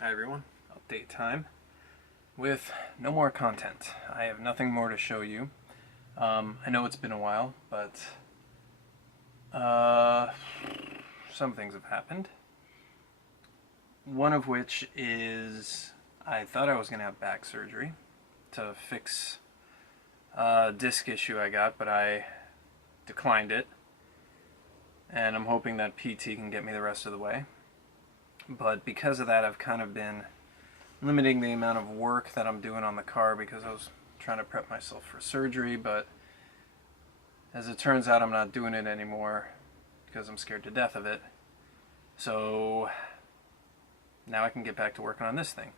Hi everyone, update time with no more content. I have nothing more to show you. I know it's been a while, but some things have happened. One of which is I thought I was going to have back surgery to fix a disc issue I got, but I declined it. And I'm hoping that PT can get me the rest of the way. But because of that, I've kind of been limiting the amount of work that I'm doing on the car because I was trying to prep myself for surgery, but as it turns out I'm not doing it anymore because I'm scared to death of it. So now I can get back to working on this thing.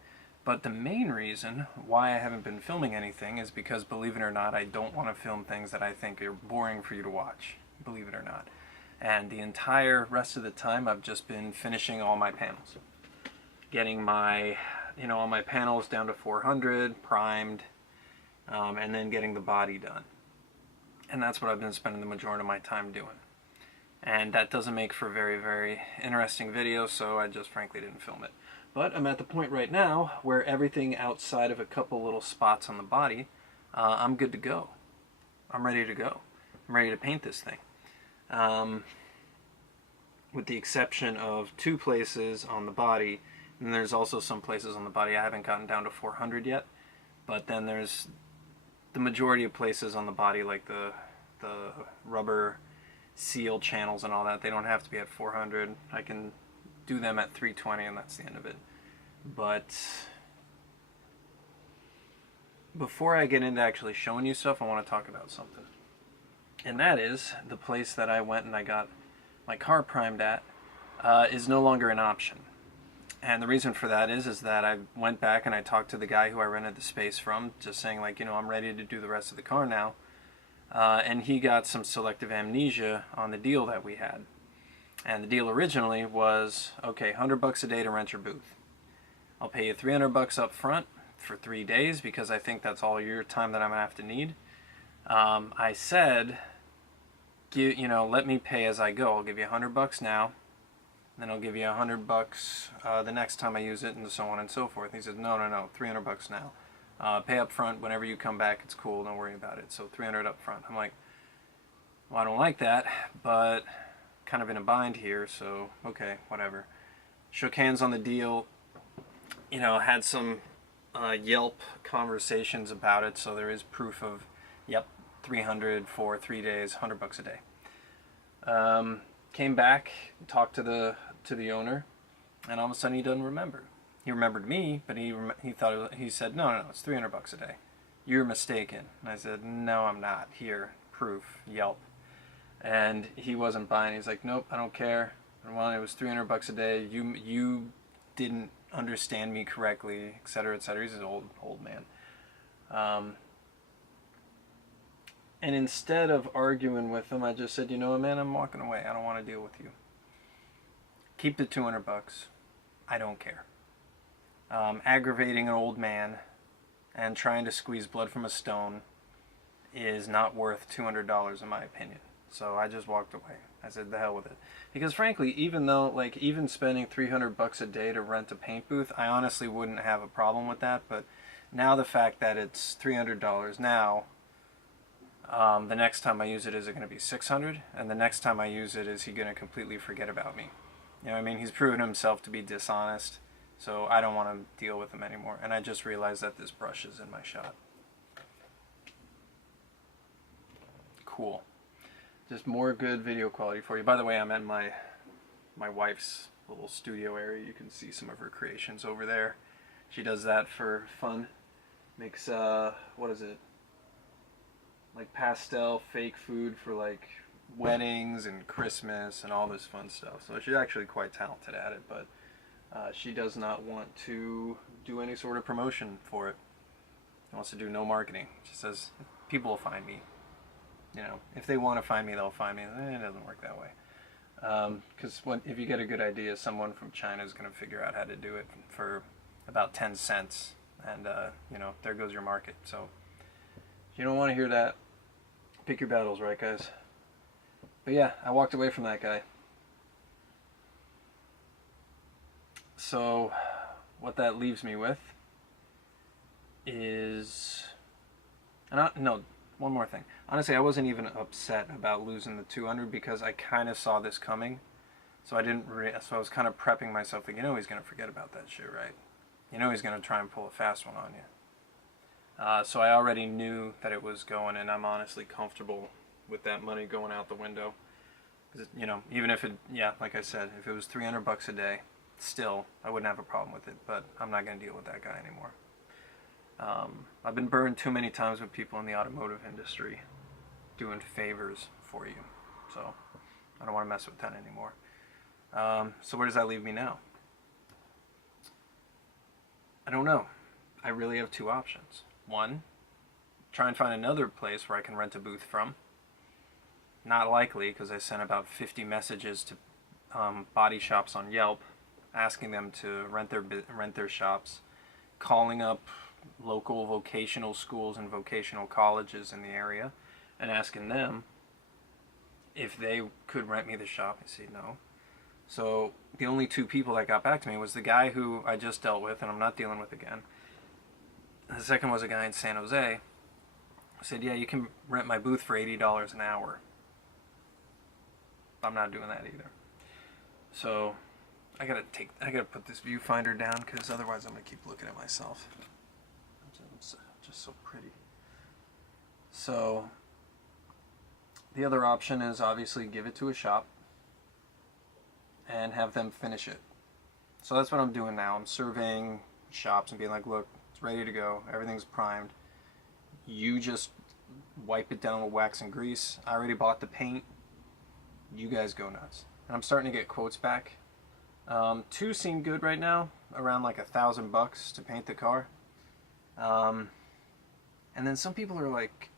But the main reason why I haven't been filming anything is because, believe it or not, I don't want to film things that I think are boring for you to watch, believe it or not. And the entire rest of the time I've just been finishing all my panels. Getting my all my panels down to 400, primed, and then getting the body done. And that's what I've been spending the majority of my time doing. And that doesn't make for very, very interesting videos, so I just frankly didn't film it. But I'm at the point right now where everything outside of a couple little spots on the body, I'm good to go. I'm ready to go. I'm ready to paint this thing. With the exception of two places on the body. And there's also some places on the body I haven't gotten down to 400 yet, but then there's the majority of places on the body, like the rubber seal channels and all that. They don't have to be at 400. I can do them at 320 and that's the end of it. But before I get into actually showing you stuff, I want to talk about something. And that is the place that I went and I got my car primed at is no longer an option. And the reason for that is that I went back and I talked to the guy who I rented the space from, just saying, like, I'm ready to do the rest of the car now. And he got some selective amnesia on the deal that we had. And the deal originally was, okay, $100 a day to rent your booth. I'll pay you $300 up front for 3 days because I think that's all your time that I'm gonna have to need. I said, let me pay as I go. I'll give you $100 now. Then I'll give you $100 the next time I use it, and so on and so forth. He said, no, $300 now. Pay up front. Whenever you come back, it's cool. Don't worry about it. So $300 up front. I'm like, well, I don't like that, but kind of in a bind here, so okay, whatever. Shook hands on the deal. Had some Yelp conversations about it, so there is proof of, yep, 300 for 3 days, $100 a day. Came back, talked to the owner, and all of a sudden he doesn't remember. He remembered me, but he said, no, it's $300 a day. You're mistaken. And I said, no, I'm not. Here, proof, Yelp. And he wasn't buying. He's like, nope, I don't care. And well, it was $300 a day. You didn't understand me correctly, etc., etc. He's an old man. And instead of arguing with him, I just said, you know what, man, I'm walking away. I don't want to deal with you. Keep the $200. I don't care. Aggravating an old man and trying to squeeze blood from a stone is not worth $200 in my opinion. So I just walked away. I said, the hell with it. Because frankly, even spending $300 a day to rent a paint booth, I honestly wouldn't have a problem with that. But now the fact that it's $300 now, the next time I use it, is it going to be $600? And the next time I use it, is he going to completely forget about me? You know what I mean? He's proven himself to be dishonest, so I don't want to deal with him anymore. And I just realized that this brush is in my shot. Cool. Just more good video quality for you. By the way, I'm at my wife's little studio area. You can see some of her creations over there. She does that for fun. Makes, what is it? Like pastel fake food for like weddings and Christmas and all this fun stuff. So she's actually quite talented at it, but she does not want to do any sort of promotion for it. She wants to do no marketing. She says, people will find me. If they want to find me, they'll find me. It doesn't work that way. Because if you get a good idea, someone from China is going to figure out how to do it for about 10 cents. And, there goes your market. So if you don't want to hear that, pick your battles, right, guys? But yeah, I walked away from that guy. So what that leaves me with is, no, one more thing. Honestly, I wasn't even upset about losing the 200 because I kind of saw this coming. So so I was kind of prepping myself, thinking, he's going to forget about that shit, right? He's going to try and pull a fast one on you. So I already knew that it was going, and I'm honestly comfortable with that money going out the window. Because, even if like I said, if it was $300 a day, still, I wouldn't have a problem with it, but I'm not going to deal with that guy anymore. I've been burned too many times with people in the automotive industry doing favors for you, so I don't want to mess with that anymore. So where does that leave me now? I don't know. I really have two options. One, try and find another place where I can rent a booth from. Not likely, because I sent about 50 messages to body shops on Yelp, asking them to rent their shops, calling up local vocational schools and vocational colleges in the area, and asking them if they could rent me the shop. I said no. So the only two people that got back to me was the guy who I just dealt with, and I'm not dealing with again. The second was a guy in San Jose. I said, yeah, you can rent my booth for $80 an hour. I'm not doing that either. So I gotta put this viewfinder down, because otherwise I'm gonna keep looking at myself. It's just so pretty. So the other option is obviously give it to a shop and have them finish it. So that's what I'm doing now. I'm surveying shops and being like, look, it's ready to go. Everything's primed. You just wipe it down with wax and grease. I already bought the paint. You guys go nuts. And I'm starting to get quotes back. Two seem good right now, around like $1,000 to paint the car. And then some people are like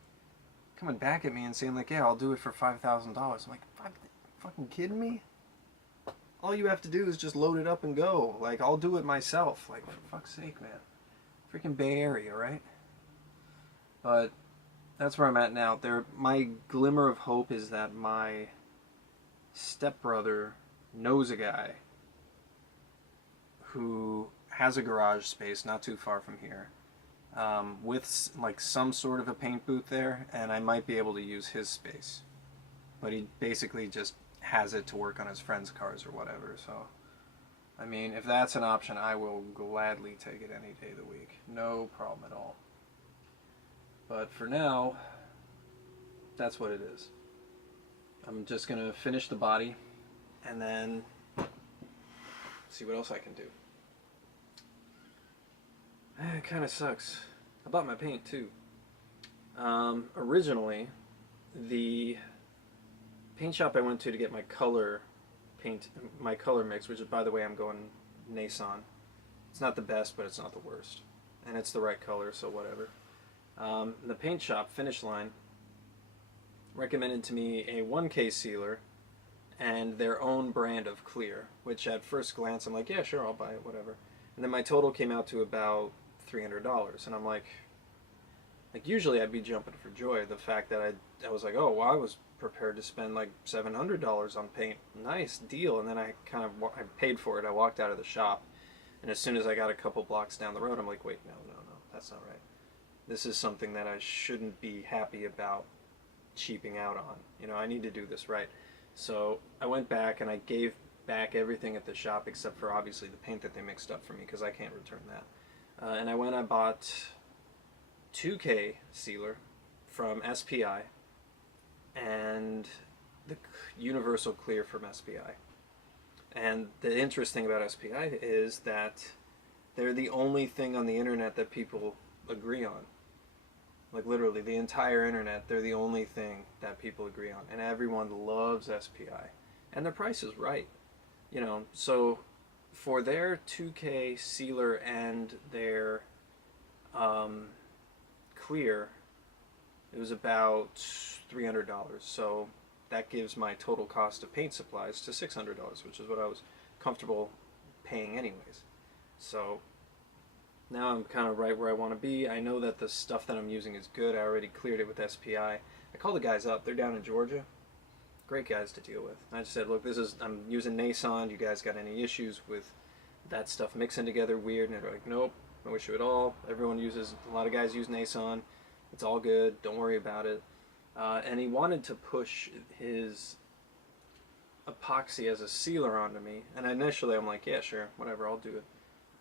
coming back at me and saying like, yeah, I'll do it for $5,000. I'm like, fucking kidding me? All you have to do is just load it up and go. Like, I'll do it myself. Like, for fuck's sake, man. Freaking Bay Area, right? But that's where I'm at now. My glimmer of hope is that my stepbrother knows a guy who has a garage space not too far from here, with like some sort of a paint booth there, and I might be able to use his space. But he basically just has it to work on his friends' cars or whatever. So, I mean, if that's an option, I will gladly take it any day of the week. No problem at all. But for now, that's what it is. I'm just going to finish the body and then see what else I can do. It kind of sucks. I bought my paint too. Originally, the paint shop I went to get my color mix, which is, by the way, I'm going Nason. It's not the best, but it's not the worst. And it's the right color, so whatever. The paint shop, Finish Line, recommended to me a 1K sealer and their own brand of clear, which at first glance I'm like, yeah, sure, I'll buy it, whatever. And then my total came out to about $300, and I'm like usually I'd be jumping for joy. The fact that I was like, oh, well, I was prepared to spend like $700 on paint. Nice deal. And then I paid for it. I walked out of the shop, and as soon as I got a couple blocks down the road, I'm like, wait, no, that's not right. This is something that I shouldn't be happy about cheaping out on. I need to do this right. So I went back and I gave back everything at the shop except for obviously the paint that they mixed up for me, because I can't return that. And I bought 2K sealer from SPI and the universal clear from SPI. And the interesting about SPI is that they're the only thing on the internet that people agree on. Like literally the entire internet, they're the only thing that people agree on, and everyone loves SPI, and their price is right. So for their 2K sealer and their clear, it was about $300. So that gives my total cost of paint supplies to $600, which is what I was comfortable paying anyways. So now I'm kind of right where I want to be. I know that the stuff that I'm using is good. I already cleared it with SPI. I called the guys up. They're down in Georgia. Great guys to deal with. I just said, look, I'm using Nason. You guys got any issues with that stuff mixing together weird, and they're like, nope, no issue at all. Everyone uses, a lot of guys use Nason. It's all good. Don't worry about it. And he wanted to push his epoxy as a sealer onto me, and initially I'm like, yeah, sure, whatever, I'll do it.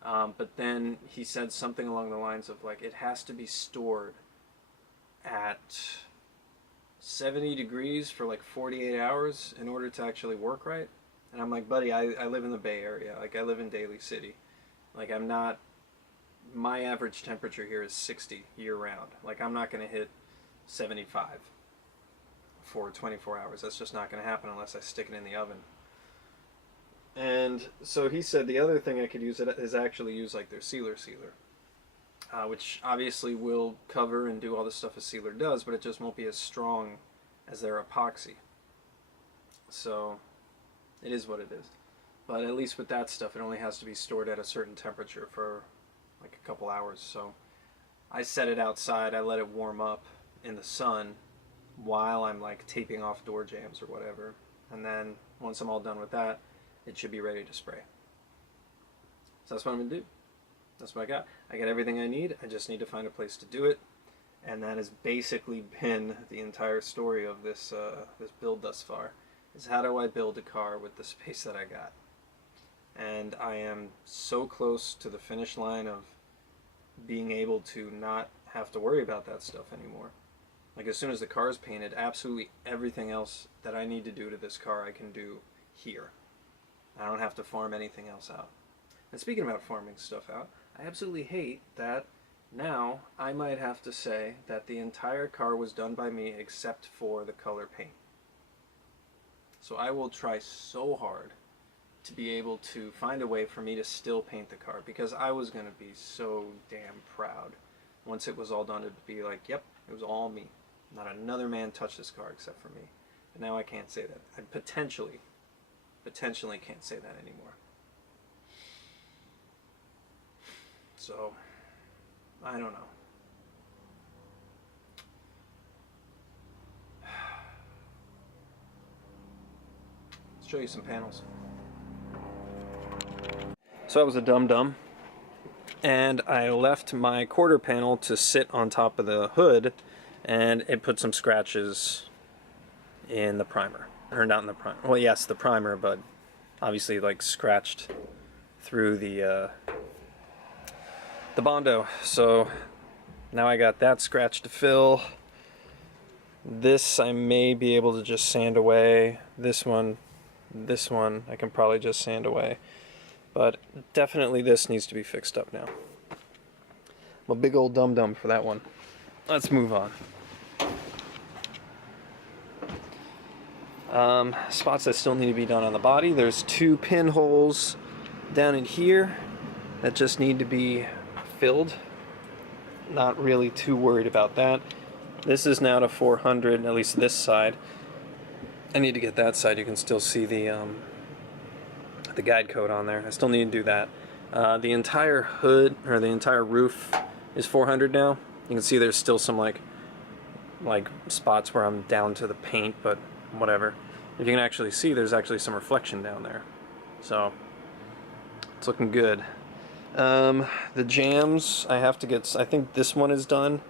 But then he said something along the lines of like, it has to be stored at 70 degrees for like 48 hours in order to actually work right. And I'm like, buddy, I live in the Bay Area. Like, I live in Daly City. Like, I'm not, my average temperature here is 60 year round. Like, I'm not going to hit 75 for 24 hours. That's just not going to happen unless I stick it in the oven. And so he said the other thing I could use is actually use like their sealer, which obviously will cover and do all the stuff a sealer does, but it just won't be as strong as their epoxy. So it is what it is. But at least with that stuff, it only has to be stored at a certain temperature for like a couple hours. So I set it outside, I let it warm up in the sun while I'm like taping off door jambs or whatever. And then once I'm all done with that, it should be ready to spray. So that's what I'm going to do. That's what I got. I got everything I need. I just need to find a place to do it. And that has basically been the entire story of this this build thus far. Is how do I build a car with the space that I got? And I am so close to the finish line of being able to not have to worry about that stuff anymore. Like, as soon as the car is painted, absolutely everything else that I need to do to this car I can do here. I don't have to farm anything else out. And speaking about farming stuff out, I absolutely hate that now I might have to say that the entire car was done by me except for the color paint. So I will try so hard to be able to find a way for me to still paint the car, because I was going to be so damn proud once it was all done to be like, yep, it was all me. Not another man touched this car except for me. But now I can't say that. I potentially can't say that anymore. So, I don't know. Let's show you some panels. So I was a dum-dum, and I left my quarter panel to sit on top of the hood, and it put some scratches in the primer. Or not in the primer. Well, yes, the primer, but obviously like scratched through the Bondo. So now I got that scratch to fill. This I may be able to just sand away. This one I can probably just sand away. But definitely this needs to be fixed up now. I'm a big old dum-dum for that one. Let's move on. Spots that still need to be done on the body. There's 2 pinholes down in here that just need to be filled. Not really too worried about that. This is now to 400, at least this side. I need to get that side. You can still see the guide code on there. I still need to do that. The entire hood, or the entire roof, is 400 now. You can see there's still some like spots where I'm down to the paint, but whatever. If you can actually see, there's actually some reflection down there. So, it's looking good. The jams, I have to get, I think this one is done,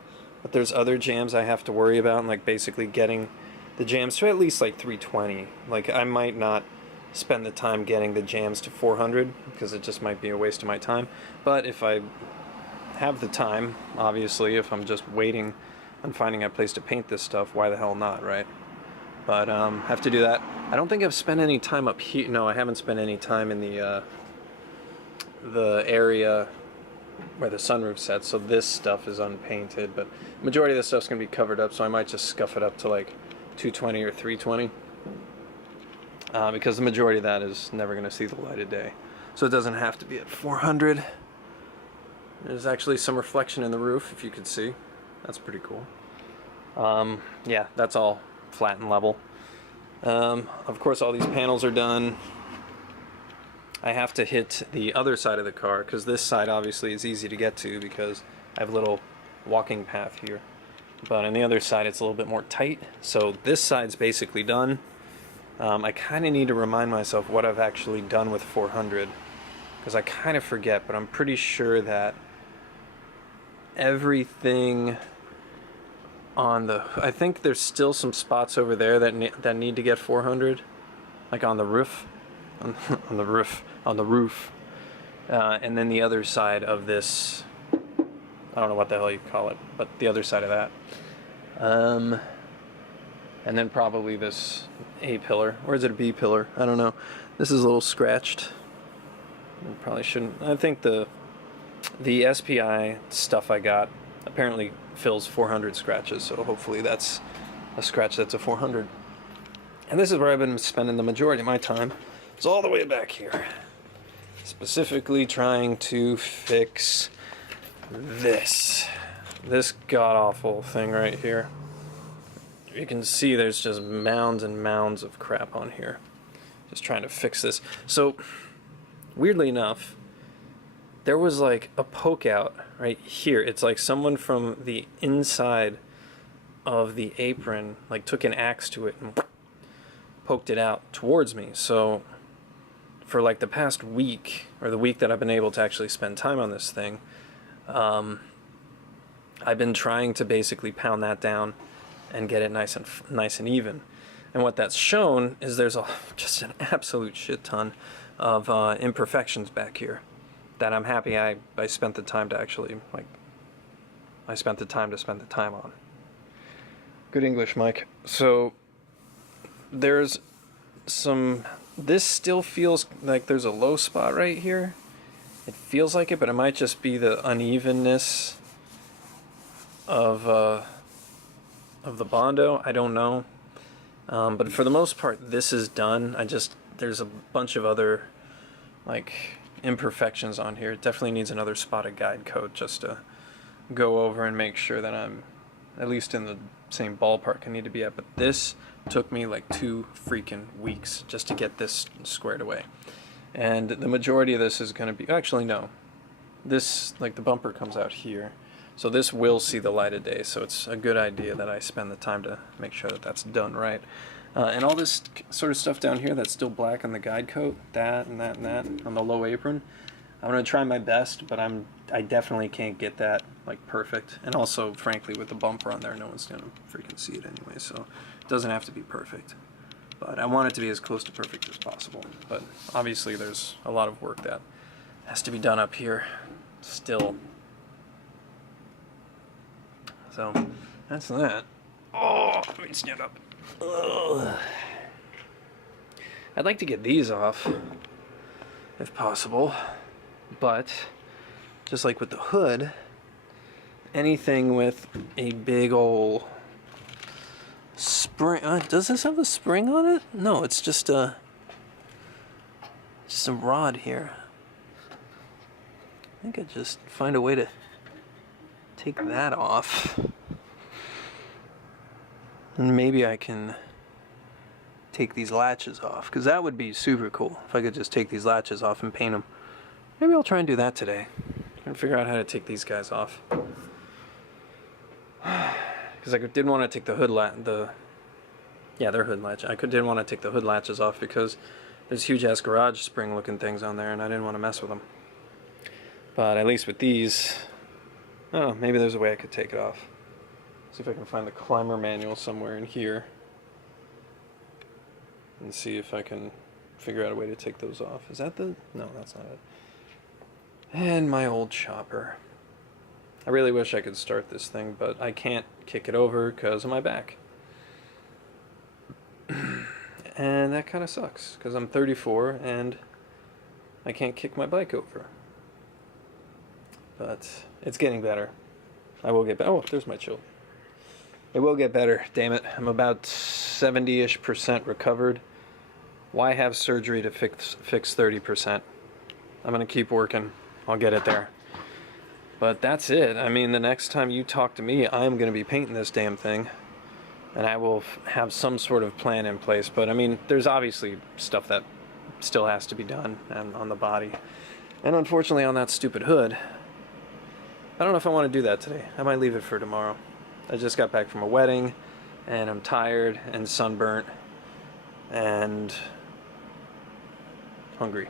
but there's other jams I have to worry about, and like basically getting the jams to at least like 320. Like, I might not spend the time getting the jams to 400, because it just might be a waste of my time. But if I have the time, obviously, if I'm just waiting on finding a place to paint this stuff, why the hell not, right? But have to do that. I don't think I've spent any time up here. No, I haven't spent any time in the area where the sunroof sets, so this stuff is unpainted, but the majority of this stuff's going to be covered up, so I might just scuff it up to like 220 or 320, because the majority of that is never going to see the light of day. So it doesn't have to be at 400. There's actually some reflection in the roof, if you could see. That's pretty cool. Yeah, that's all flat and level. Of course, all these panels are done. I have to hit the other side of the car, because this side obviously is easy to get to because I have a little walking path here. But on the other side it's a little bit more tight, so this side's basically done. I kind of need to remind myself what I've actually done with 400, because I kind of forget, but I'm pretty sure that everything on the... I think there's still some spots over there that need to get 400, like on the roof, on the roof, and then the other side of this, I don't know what the hell you call it, but the other side of that, and then probably this A pillar, or is it a B pillar? I don't know. This is a little scratched. I probably shouldn't. I think the SPI stuff I got apparently fills 400 scratches, so hopefully that's a scratch that's a 400. And this is where I've been spending the majority of my time. It's all the way back here, specifically trying to fix this god-awful thing right here. You can see there's just mounds and mounds of crap on here. Just trying to fix this. So, weirdly enough, there was like a poke out right here. It's like someone from the inside of the apron like took an axe to it and poked it out towards me. So for like the past week, or the week that I've been able to actually spend time on this thing, I've been trying to basically pound that down and get it nice and even. And what that's shown is there's just an absolute shit ton of imperfections back here that I'm happy I spent the time to actually, like, I spent the time to spend the time on. Good English, Mike. So there's some, this still feels like there's a low spot right here. It feels like it, but it might just be the unevenness of the Bondo. I don't know. But for the most part, this is done. There's a bunch of other, like, imperfections on here. It definitely needs another spot of guide coat just to go over and make sure that I'm at least in the same ballpark I need to be at. But this took me like 2 freaking weeks just to get this squared away. And the majority of this is going to be, actually no, this, like, the bumper comes out here. So this will see the light of day, so it's a good idea that I spend the time to make sure that that's done right. And all this sort of stuff down here that's still black on the guide coat, that and that and that, on the low apron, I'm going to try my best, but I definitely can't get that, like, perfect. And also, frankly, with the bumper on there, no one's going to freaking see it anyway, so it doesn't have to be perfect. But I want it to be as close to perfect as possible. But obviously there's a lot of work that has to be done up here still. So, that's that. Oh, let me stand up. Ugh. I'd like to get these off, if possible. But, just like with the hood, anything with a big ole spring... does this have a spring on it? No, it's just a rod here. I think I'd just find a way to take that off. And maybe I can take these latches off, because that would be super cool if I could just take these latches off and paint them. Maybe I'll try and do that today and figure out how to take these guys off. Because I didn't want to take the hood they're hood latch. Didn't want to take the hood latches off because there's huge ass garage spring looking things on there and I didn't want to mess with them. But at least with these, oh, maybe there's a way I could take it off. See if I can find the climber manual somewhere in here and see if I can figure out a way to take those off. Is that the... No, that's not it. And my old chopper. I really wish I could start this thing, but I can't kick it over because of my back. And that kind of sucks because I'm 34 and I can't kick my bike over. But it's getting better. I will get better. Oh, there's my chill. It will get better, damn it. I'm about 70-ish% recovered. Why have surgery to fix 30%? I'm going to keep working. I'll get it there. But that's it. I mean, the next time you talk to me, I'm going to be painting this damn thing. And I will have some sort of plan in place. But, I mean, there's obviously stuff that still has to be done on the body. And unfortunately on that stupid hood. I don't know if I want to do that today. I might leave it for tomorrow. I just got back from a wedding, and I'm tired and sunburnt and hungry.